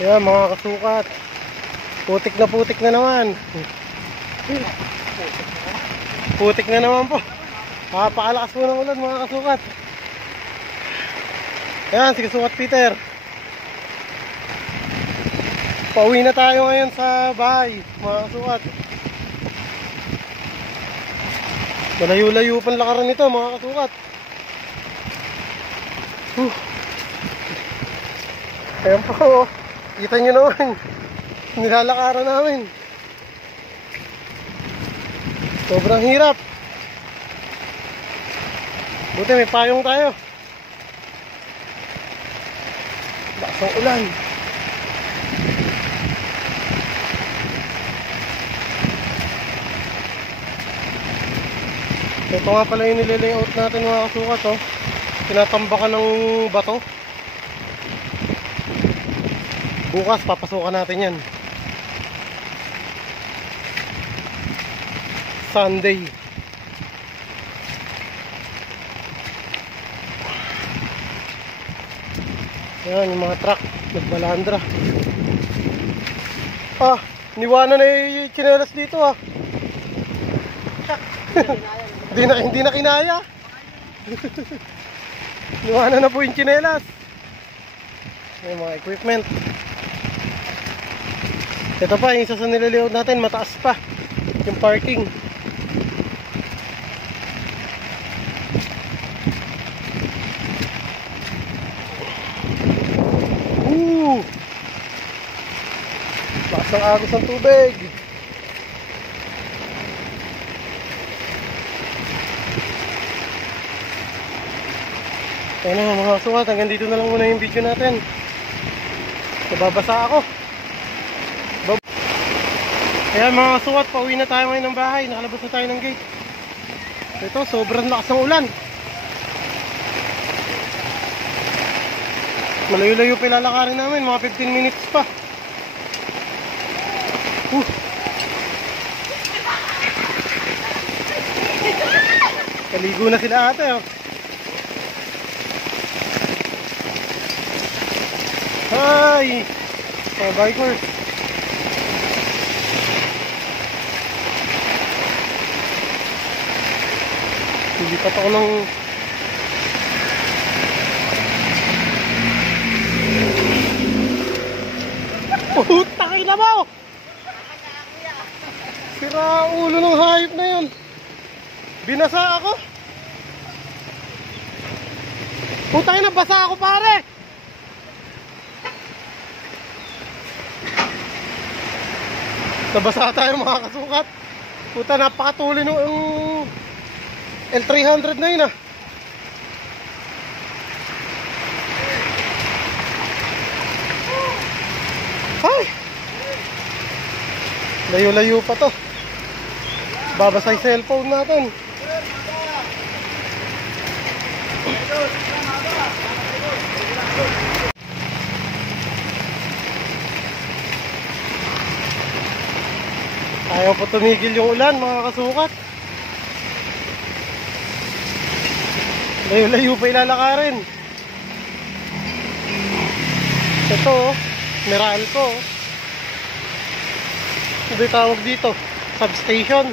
Ayan mga kasukat, putik na naman. Putik na naman po. Napakalakas po ng ulan mga kasukat. Ayan si Kasukat Peter. Pauwi na tayo ngayon sa bahay mga kasukat. Malayo-layo pang lakaran nito mga kasukat. Ayan po, kita nyo naman, nilalakaran namin. Sobrang hirap. Buti may payong tayo. Lakas ng ulan. Ito nga pala yung nilalayout natin mga kasukat, oh. Tinatambakan ng bato. Bukas papasukan natin yan. Sunday. Ayan yung mga truck nagbalandra. Niwanan na yung tsinelas dito ah. Hindi na kinaya. Niwanan na po yung tsinelas. Yung mga equipment. Ito pa, yung isa sa nilalayout natin, mataas pa yung parking. Lakas ng agos ng tubig. Kaya na mga kasukat, hanggang dito na lang muna yung video natin. Nababasa ako. Kaya mga kasukat, pauwi na tayo ngayon ng bahay. Nakalabas na tayo ng gate. Ito, sobrang lakas ng ulan. Malayo-layo pa ilalakarin namin, mga 15 minutes pa. Kaligo na sila ate, oh. Hi! Mga bikers. Lipat ako ng puta kayo mo! Sira ulo ng hayop na yun. Binasa ako. Puta kayo, nabasa ako pare. Nabasa tayo mga kasukat. Puta, napakatuloy ng L300 na yun ah. Ay! Layo-layo pa to. Babasa yung cellphone natin. Ayaw po tumigil yung ulan mga kasukat. Layo-layo pa ilalakarin. Ito, Meralco. Ito yung tawag dito, substation.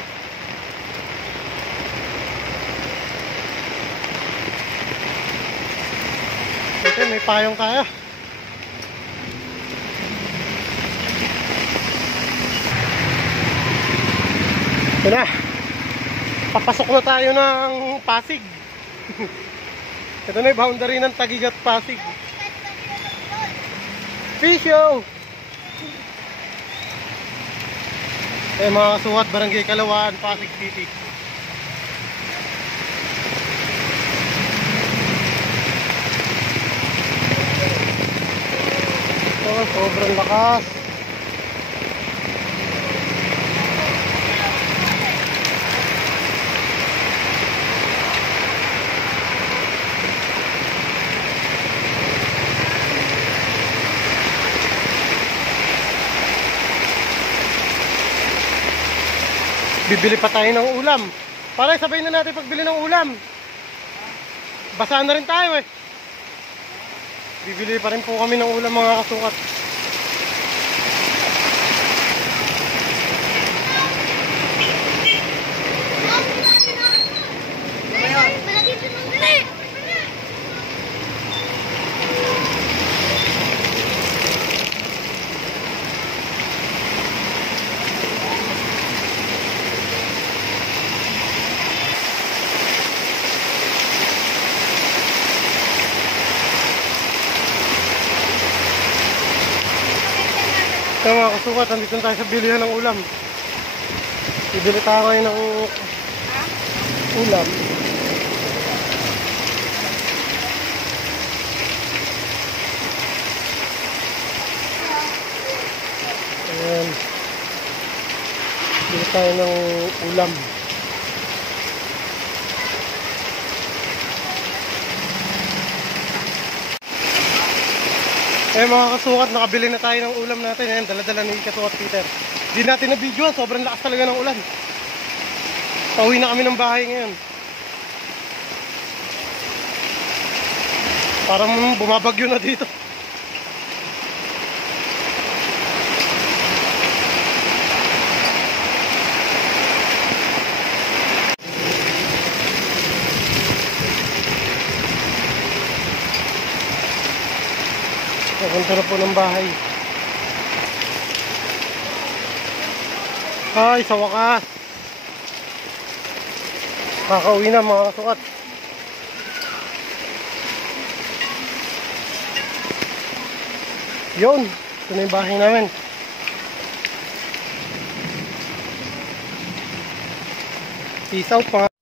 Ito, may payong tayo. Ito na. Papasok na tayo ng Pasig. Ito na yung boundary ng Taguig at Pasig. Fish show! Eh mga kasukat, Barangay Kalawaan, Pasig City. Ito, sobrang lakas. Bibili pa tayo ng ulam. Para sabay na natin pagbili ng ulam. Basa na rin tayo eh. Bibili pa rin po kami ng ulam mga kasukat. kasukat, nandito na tayo sa bilihan ng ulam. Bibili tayo ngayon ng ulam. Ayan. Bibili tayo ng ulam. Eh mga kasukat, nakabili na tayo ng ulam natin. Ayan, dala-dala ni Kasukat Peter. Di natin na-videoan, sobrang lakas talaga ng ulan. Pauwi na kami ng bahay ngayon. Parang bumabagyo na dito. Napunta na po ng bahay. Ay, sa wakas. Kakauwi na mga kasukat. Yun, ito na yung bahay namin. Peace out mga